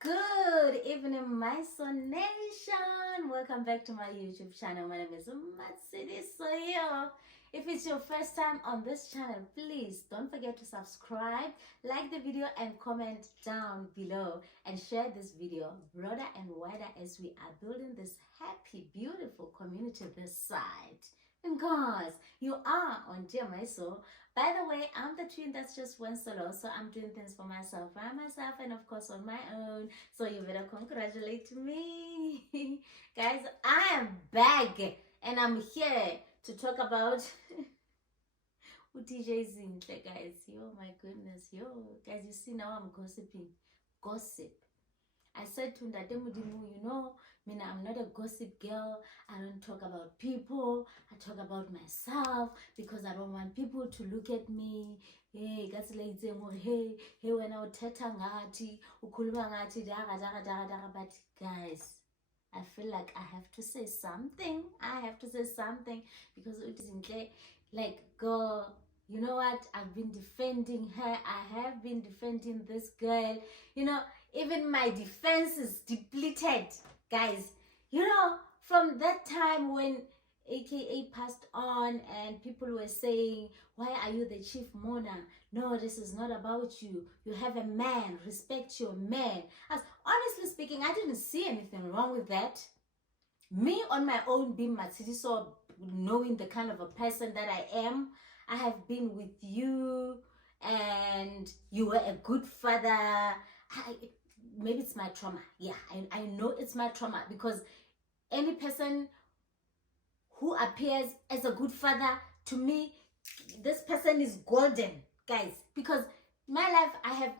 Good evening, my son nation. Welcome back to my YouTube channel. My name is Matsidi Soyo. If it's your first time on this channel, please don't forget to subscribe, like the video, and comment down below and share this video broader and wider as we are building this happy, beautiful community this side. And guys, you are on Dear My Soul. By the way, I'm the twin that's just went solo, so I'm doing things for myself, by myself, and of course on my own. So you better congratulate me. Guys, I am back, and I'm here to talk about DJ Zinhle, guys. Yo, my goodness. Yo, guys, you see now I'm gossiping. Gossip. I said to Ndate Mudimu, I'm not a gossip girl. I don't talk about people. I talk about myself because I don't want people to look at me. Hey, when I uthetha ngathi, ukhuluma ngathi daga. But guys, I feel like I have to say something. Because it isn't like, girl, you know what? I've been defending her. I have been defending this girl. Even my defense is depleted, guys. From that time when AKA passed on and people were saying, why are you the chief mourner? No, this is not about you. You have a man. Respect your man. Honestly speaking, I didn't see anything wrong with that. Me on my own being Matsidi, so knowing the kind of a person that I am, I have been with you and you were a good father. Maybe it's my trauma. Yeah, I know it's my trauma because any person who appears as a good father, to me, this person is golden, guys. Because my life, I have,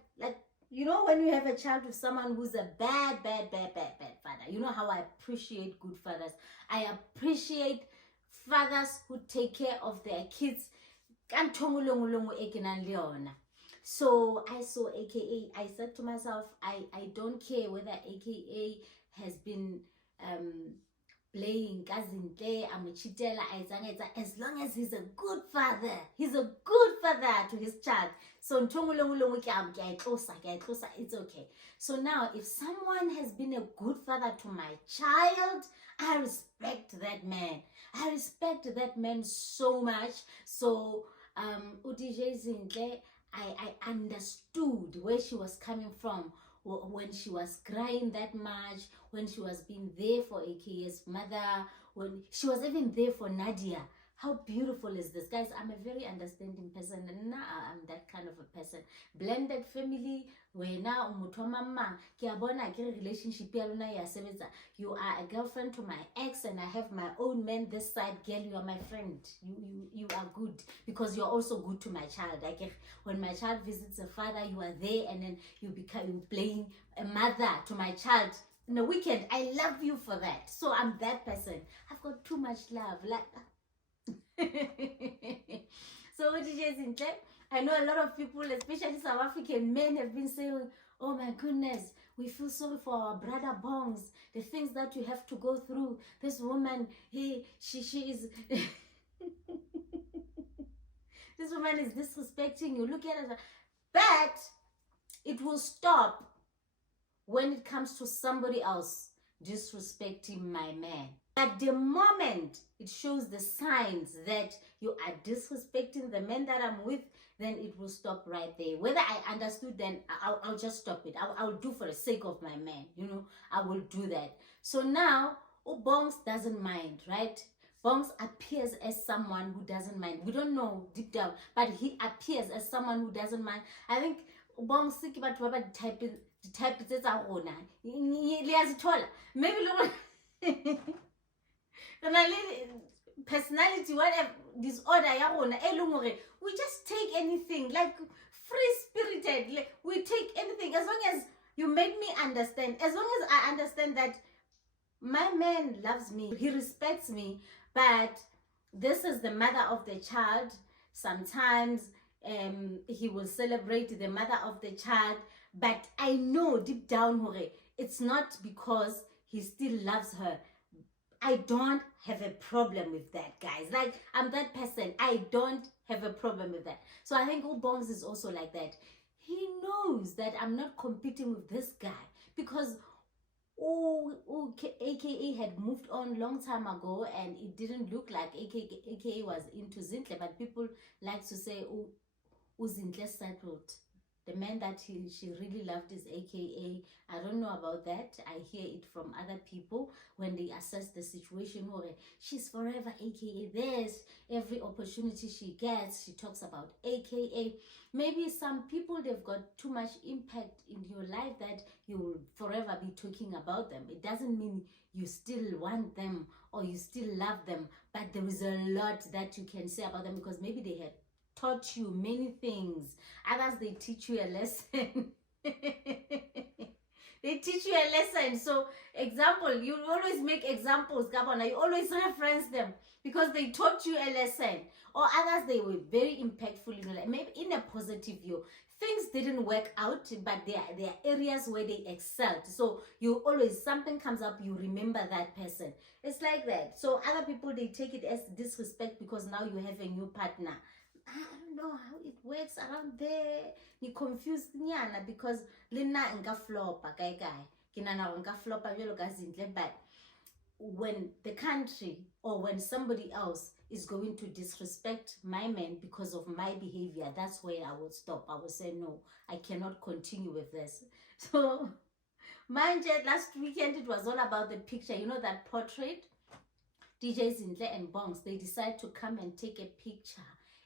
when you have a child with someone who's a bad father, you know how I appreciate good fathers. I appreciate fathers who take care of their kids. So I saw AKA. I said to myself, I don't care whether AKA has been playing Zinhle, Amuchitela, as long as he's a good father. He's a good father to his child. So it's okay. So now, if someone has been a good father to my child, I respect that man. I respect that man so much. So DJ Zinhle, I understood where she was coming from when she was crying that much, when she was being there for AKA's mother, when she was even there for Nadia. How beautiful is this? Guys, I'm a very understanding person, and now I'm that kind of a person. Blended family, where now relationship, you are a girlfriend to my ex, and I have my own man this side. Girl, you are my friend. You are good because you're also good to my child. Like when my child visits a father, you are there, and then you playing a mother to my child. In the weekend, I love you for that. So I'm that person. I've got too much love. So DJ Zinhle, I know a lot of people, especially South African men, have been saying, oh my goodness, we feel sorry for our brother Bongz, the things that you have to go through. This woman, she is this woman is disrespecting you. Look at her. But it will stop when it comes to somebody else disrespecting my man. At the moment it shows the signs that you are disrespecting the man that I'm with, then it will stop right there. Whether I understood, then I'll just stop it. I'll do for the sake of my man. I will do that. So now, Bongz doesn't mind, right? Bongz appears as someone who doesn't mind. We don't know deep down, but he appears as someone who doesn't mind. I think Bongz about the type it's maybe personality, whatever disorder, we just take anything, like free spirited. Like we take anything as long as you make me understand. As long as I understand that my man loves me, he respects me, but this is the mother of the child. Sometimes he will celebrate the mother of the child, but I know deep down it's not because he still loves her. I don't have a problem with that, guys. Like, I'm that person. I don't have a problem with that. So I think Bongz is also like that. He knows that I'm not competing with this guy, because because AKA had moved on long time ago, and it didn't look like AKA was into Zinhle, but people like to say, Zinhle settled. The man that she really loved is AKA. I don't know about that. I hear it from other people when they assess the situation. She's forever AKA this. Every opportunity she gets, she talks about AKA. Maybe some people, they've got too much impact in your life that you will forever be talking about them. It doesn't mean you still want them or you still love them, but there is a lot that you can say about them, because maybe they had taught you many things. Others, they teach you a lesson. They teach you a lesson. So example, you always make examples, Gabona. You always reference them because they taught you a lesson. Or others, they were very impactful, maybe in a positive view. Things didn't work out, but there are areas where they excelled. So you always, something comes up, you remember that person. It's like that. So other people, they take it as disrespect because now you have a new partner. I don't know how it works around there. You confused nyana because lina nga flopa kai kinana nga flopa jelo ka Zinhle. But when the country or when somebody else is going to disrespect my man because of my behavior, that's where I would stop. I would say, no, I cannot continue with this. So mind you, last weekend it was all about the picture. You know that portrait? DJ Zinhle and Bongz, they decide to come and take a picture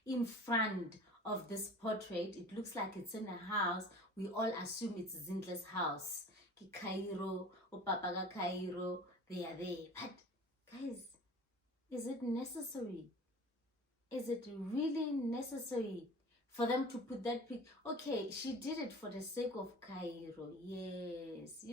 in front of this portrait. It looks like it's in a house. We all assume it's Zinhle's house. Kairo, Papa Kairo, they are there. But guys, is it necessary? Is it really necessary for them to put that picture? Okay, she did it for the sake of Kairo. Yes,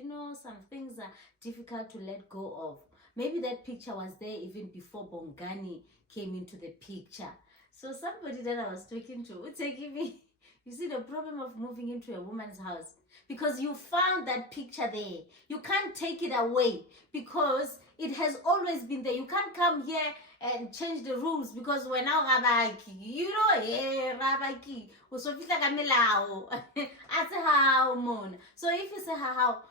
some things are difficult to let go of. Maybe that picture was there even before Bongani came into the picture. So somebody that I was talking to would say, give me, you see the problem of moving into a woman's house, because you found that picture there. You can't take it away because it has always been there. You can't come here and change the rules because we're now Rabaki. Rabaki. So if you say how, so if you say how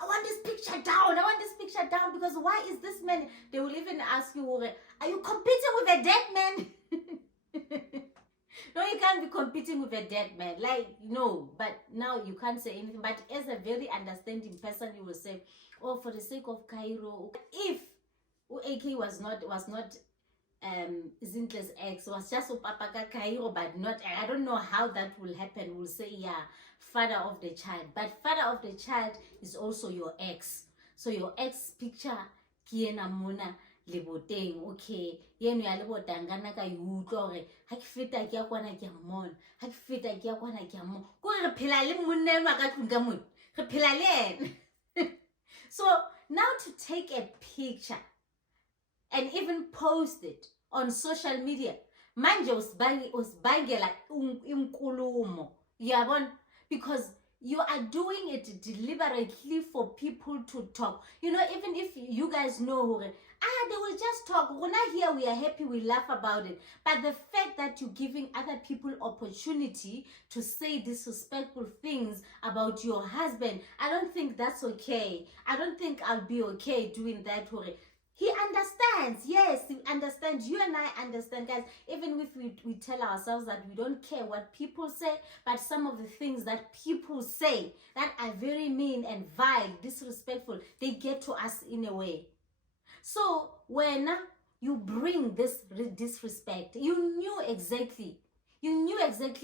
I want this picture down. I want this picture down because why is this man? They will even ask you, are you competing with a dead man? No, you can't be competing with a dead man. No, but now you can't say anything. But as a very understanding person, you will say, oh, for the sake of Kairo. If AK was not Zinhle's ex, was just Papa Kairo, but not, I don't know how that will happen. We'll say, yeah, father of the child. But father of the child is also your ex. So your ex picture, Kiena Mona, Leboteng, okay, yenu ya lebotangana ka yutlore, ha ke feta ke ya kwana ke mmona, ha ke feta ke ya kwana ke mmona. Ko re phela le monna wa ka tlung ka mona, re phela le ena. So now to take a picture and even post it on social media, manje usibangela inkulumo, yabona, because you are doing it deliberately for people to talk. Even if you guys know, they will just talk. Here we are happy, we laugh about it. But the fact that you're giving other people opportunity to say disrespectful things about your husband, I don't think that's okay. I don't think I'll be okay doing that. He understands. Yes, he understands. You and I understand, guys. Even if we tell ourselves that we don't care what people say, but some of the things that people say that are very mean and vile, disrespectful, they get to us in a way. So when you bring this disrespect, you knew exactly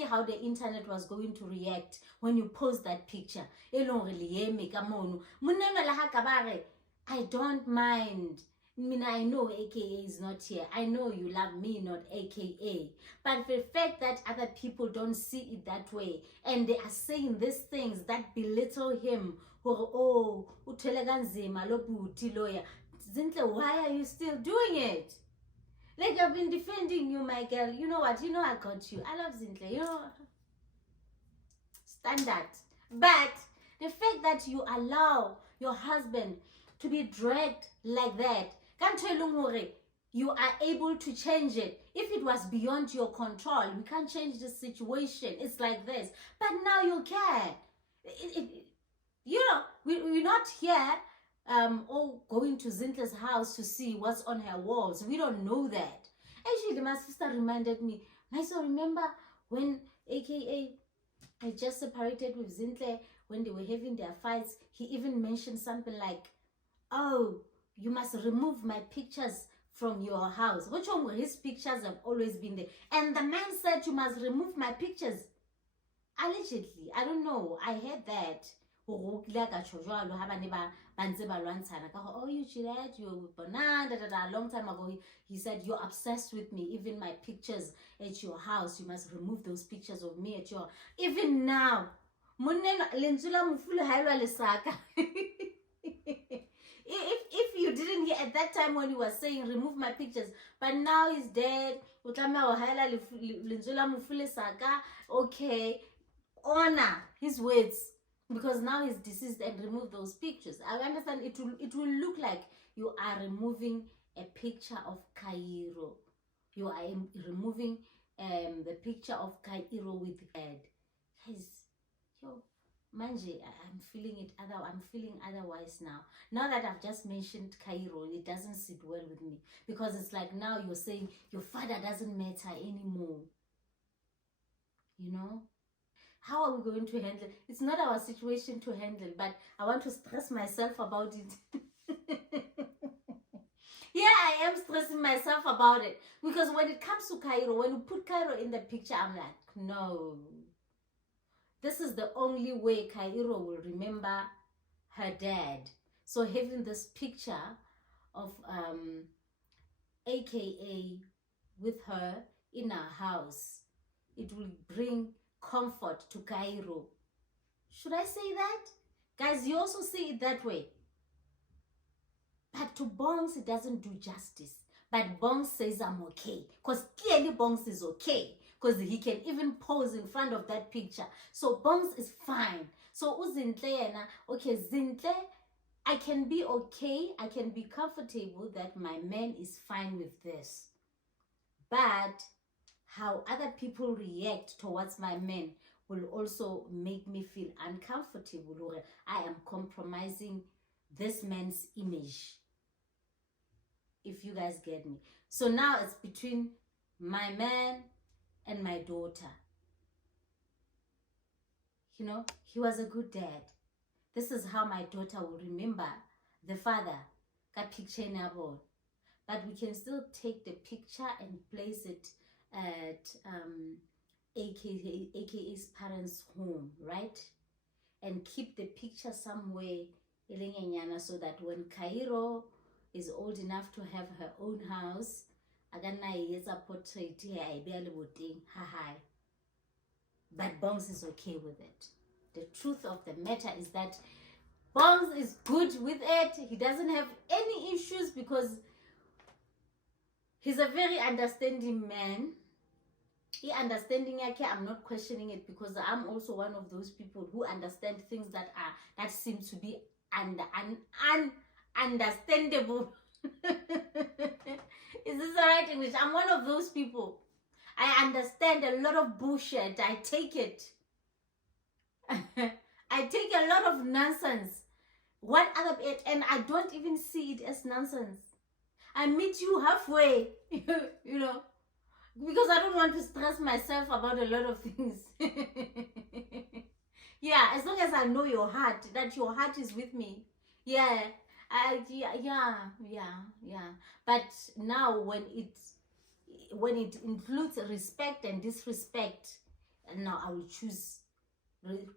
how the internet was going to react when you post that picture. I don't mind. I know AKA is not here. I know you love me, not AKA. But the fact that other people don't see it that way and they are saying these things that belittle him, Zinhle, why are you still doing it? Like, I've been defending you, my girl. You know what? I got you. I love Zinhle. Standard. But the fact that you allow your husband to be dragged like that, can't tell you are able to change it. If it was beyond your control, we can't change the situation. It's like this. But now you can. not here or going to Zinhle's house to see what's on her walls. We don't know that. Actually, my sister reminded me, so remember when AKA had just separated with Zinhle, when they were having their fights, he even mentioned something like, oh, you must remove my pictures from your house. Which one were his pictures have always been there. And the man said, you must remove my pictures. Allegedly, I don't know. I heard that. Oh, you Gillette, you banana, a long time ago. He said, you're obsessed with me. Even my pictures at your house, you must remove those pictures of me at your. Even now, if you didn't hear at that time when he was saying remove my pictures, but now he's dead. Okay, honor his words, because now he's deceased, and remove those pictures. I understand it will look like you are removing a picture of Kairo. You are removing the picture of Kairo with head. Guys, yo, Manje, I'm feeling it I'm feeling otherwise now. Now that I've just mentioned Kairo, it doesn't sit well with me, because it's like now you're saying your father doesn't matter anymore. You know? How are we going to handle it? It's not our situation to handle, but I want to stress myself about it. Yeah, I am stressing myself about it, because when it comes to Kairo, when you put Kairo in the picture, I'm like, no. This is the only way Kairo will remember her dad. So having this picture of AKA with her in our house, it will bring comfort to Kairo. Should I say that? Guys, you also see it that way. But to Bongz, it doesn't do justice. But Bongz says I'm okay. Because clearly Bongz is okay. Because he can even pose in front of that picture. So Bongz is fine. So Zinhle, okay, Zinhle, I can be okay. I can be comfortable that my man is fine with this. But how other people react towards my man will also make me feel uncomfortable, or I am compromising this man's image. If you guys get me. So now it's between my man and my daughter. You know, he was a good dad. This is how my daughter will remember the father. Got picture in our board. But we can still take the picture and place it at AKA's parents' home, right? And keep the picture somewhere so that when Kairo is old enough to have her own house, a portrait here, but Bongz is okay with it. The truth of the matter is that Bongz is good with it. He doesn't have any issues, because he's a very understanding man. I'm not questioning it, because I'm also one of those people who understand things that seem to be understandable. Is this the right English? I'm one of those people. I understand a lot of bullshit. I take it. I take a lot of nonsense. And I don't even see it as nonsense. I meet you halfway, you know, because I don't want to stress myself about a lot of things. Yeah, as long as I know your heart, that your heart is with me. Yeah, yeah. But now when it includes respect and disrespect, now I will choose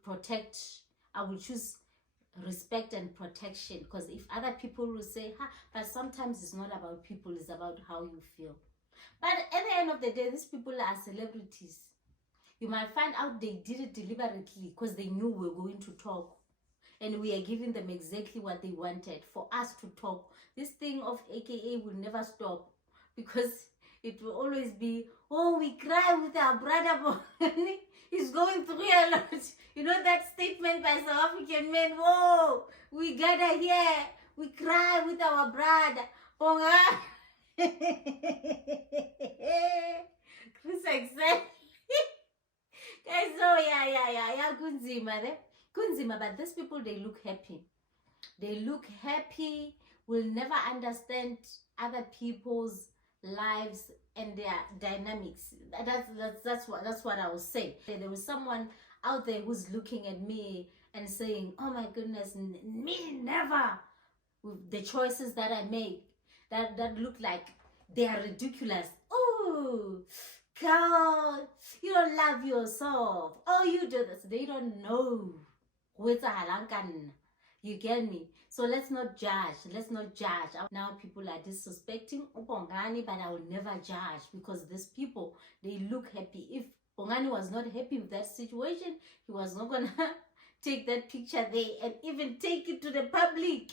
protect. I will choose respect and protection, because if other people will say, but sometimes it's not about people, it's about how you feel. But at the end of the day, these people are celebrities. You might find out they did it deliberately because they knew we were going to talk, and we are giving them exactly what they wanted, for us to talk. This thing of AKA will never stop, because it will always be, oh, we cry with our brother. He's going through a lot. You know that statement by South African men, whoa, we gather here, we cry with our brother. Bonga. Chris, exactly. Guys, so yeah, kunzima, but these people, they look happy. they look happy, will never understand other people's lives and their dynamics. That's what I was saying. There was someone out there who's looking at me and saying, oh my goodness, me never, with the choices that I make that look like they are ridiculous. Oh God, you don't love yourself. Oh, you do this. They don't know. You get me? So let's not judge. Let's not judge. Now people are disrespecting Bongani, but I will never judge, because these people, they look happy. If Bongani was not happy with that situation, he was not gonna take that picture there and even take it to the public.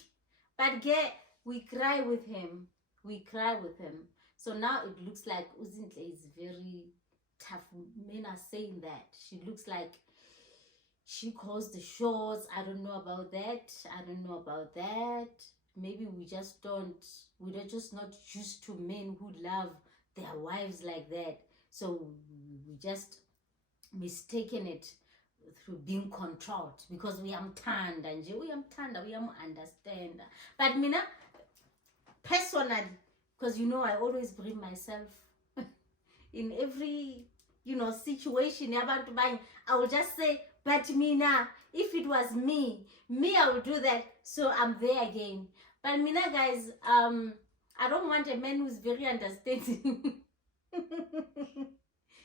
But yeah, we cry with him. We cry with him. So now it looks like Zinhle is very tough. Men are saying that. She looks like she calls the shots. I don't know about that. I don't know about that. Maybe we're just not used to men who love their wives like that. So we just mistaken it through being controlled, because we am tanda and we am understand. But mina personally, because I always bring myself in every situation. I will just say, but mina, if it was me I will do that. So I'm there again. But mina, guys, I don't want a man who's very understanding.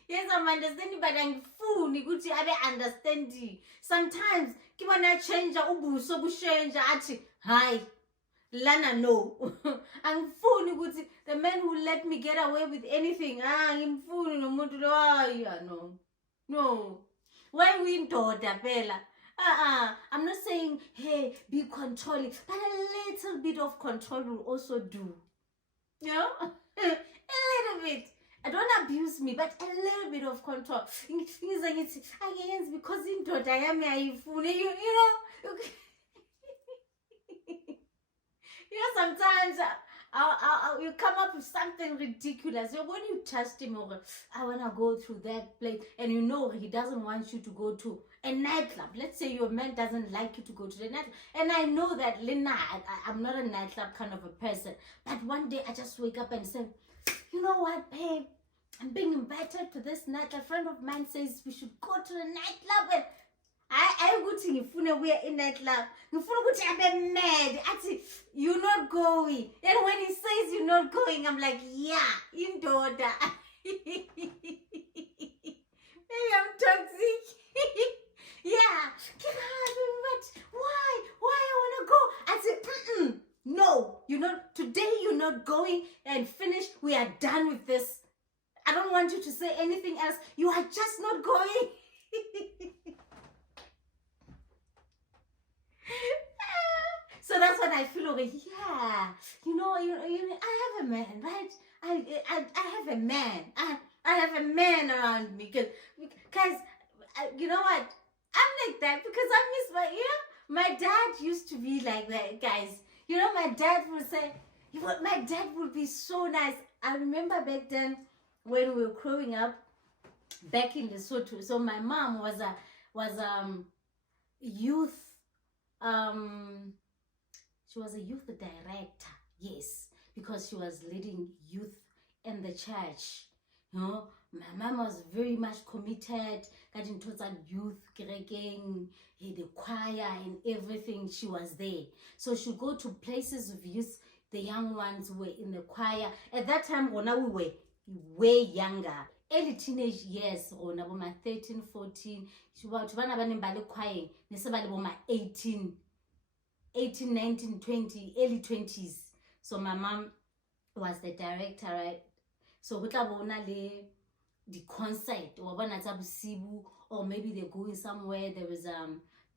Yes, I'm understanding, but I'm full. I understanding. Sometimes, I change ubuso bushenja ati hi. Lana no. I'm full. The man who let me get away with anything. I'm full. No. Why we daughter Bella? I'm not saying, hey, be controlling, but a little bit of control will also do. You know? A little bit. Don't abuse me, but a little bit of control. Because in daughter I am sometimes you come up with something ridiculous. When you trust him, I want to go through that place, and he doesn't want you to go to a nightclub. Let's say your man doesn't like you to go to the nightclub, and I know that, Lina, I'm not a nightclub kind of a person, but one day I just wake up and say, you know what, babe, I'm being invited to this nightclub. A friend of mine says we should go to the nightclub, and I go to we are in nightclub. I'm mad. You're not going. And when he says you're not going, I'm like, yeah, in daughter. Maybe I'm toxic. Yeah. Why? I wanna go. No, today you're not going, and finish. We are done with this. I don't want you to say anything else. You are just not going. So that's when I feel yeah, I have a man, right? I have a man. I have a man around me, because you know what? I'm like that because I miss my dad used to be like that, guys. My dad would say, my dad would be so nice. I remember back then when we were growing up back in Lesotho. So my mom was youth. She was a youth director, yes, because she was leading youth in the church. My mom was very much committed, getting total youth, the choir and everything. She was there. So she'd go to places of youth. The young ones were in the choir. At that time, we were way younger. Early teenage years, my 13, 14. She was choir, 18, 19, 20, early 20s. So my mom was the director, right? So the concert, or maybe they're going somewhere. There was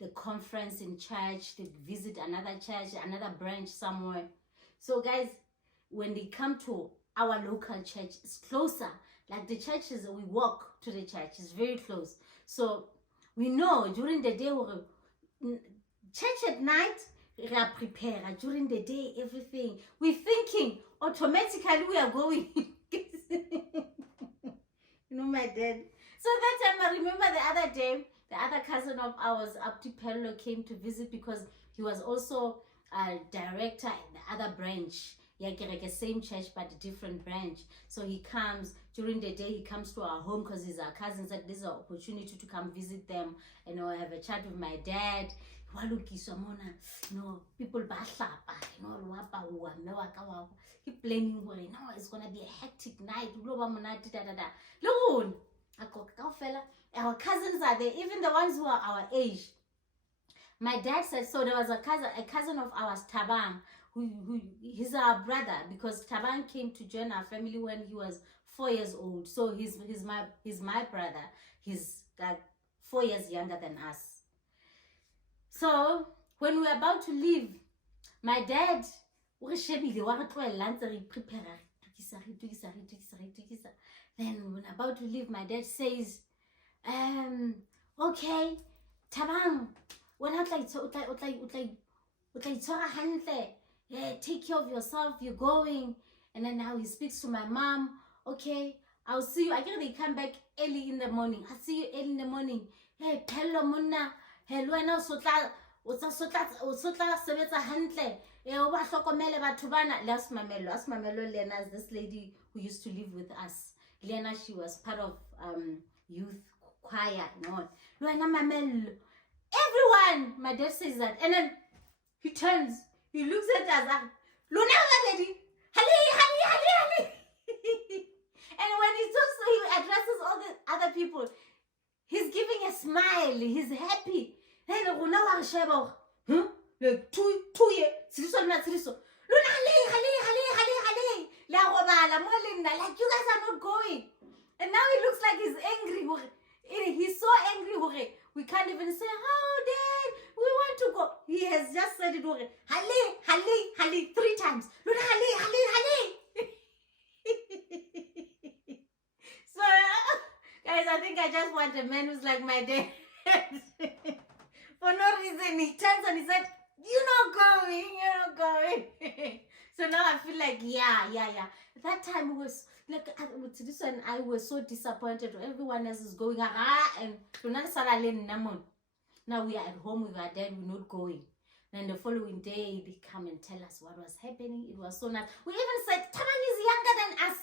the conference in church. They visit another church, another branch somewhere. So guys, when they come to our local church, it's closer. Like the churches, we walk to the church. It's very close. So we know during the day, church at night, we are prepared. During the day, everything. We're thinking automatically we are going. My dad. So that time, I remember the other day, the other cousin of ours, Abdi Perlo, came to visit because he was also director in the other branch. Yeah, like a same church but a different branch. So he comes during the day. He comes to our home because he's our cousins. That this is an opportunity to come visit them and have a chat with my dad. People keep blaming her. No, it's gonna be a hectic night. Our cousins are there, even the ones who are our age. My dad said, so there was a cousin of ours, Tabang, who he's our brother, because Tabang came to join our family when he was 4 years old. So he's my brother. He's like 4 years younger than us. So when we were about to leave, my dad, then when about to leave, my dad says, okay, Tabang, when I take care of yourself, you're going. And then now he speaks to my mom. Okay, I'll see you. I think they come back early in the morning. I'll see you early in the morning. Hey, hello, Munna. Hello, I know sotla sebetsa hantle. Last Mamelo Lena is this lady who used to live with us. Lena, she was part of youth choir. No, everyone, my dad says that, and then he turns, he looks at us, Luna lady, Hali. And when he talks to he addresses all the other people, he's giving a smile, he's happy. Then Luna Warshebo, like 2 years, Luna Hali, like you guys are not going. And now he looks like he's angry. He's so angry. We can't even say, oh, Dad, we want to go. He has just said it. Hali, 3 times. Luna, Hali. So, guys, I think I just want a man who's like my dad. For no reason, he turns and he said, you're not going. So now I feel like, yeah. That time was like, this one, I was so disappointed. Everyone else is going, and now we are at home with our dad, we're not going. And the following day, they come and tell us what was happening. It was so nice. We even said, Taman is younger than us.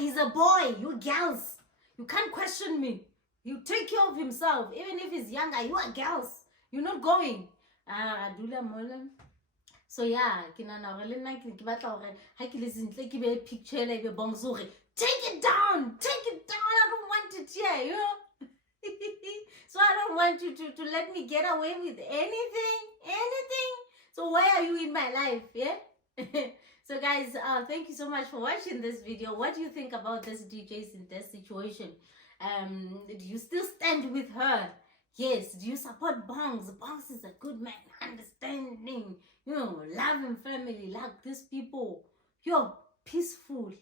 He's a boy. You girls, you can't question me. You take care of himself. Even if he's younger, you are girls. You're not going. So yeah, take it down. I don't want it here, So I don't want you to let me get away with anything. So why are you in my life? Yeah. So guys, thank you so much for watching this video. What do you think about this DJ Zinhle situation? Do you still stand with her? Yes. Do you support Bongz? Bongz is a good man, understanding, loving family, like these people. You're peaceful.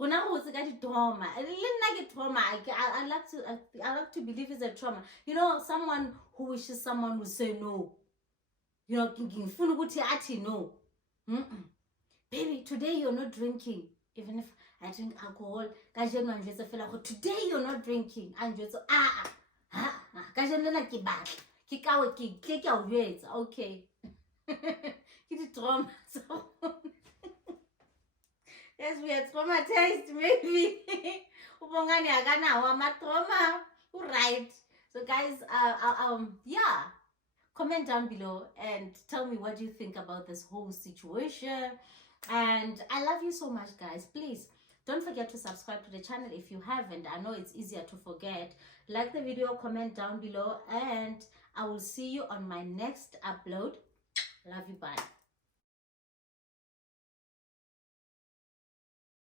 I like to believe it's a trauma. Someone who wishes someone would say no. Thinking, no. Baby, today you're not drinking. Even if I drink alcohol, today you're not drinking. And just okay. Yes, we are traumatized, maybe. Right. So guys, yeah, comment down below and tell me what you think about this whole situation. And I love you so much, guys. Please don't forget to subscribe to the channel if you haven't. I know it's easier to forget. Like the video, comment down below, and I will see you on my next upload. Love you, bye.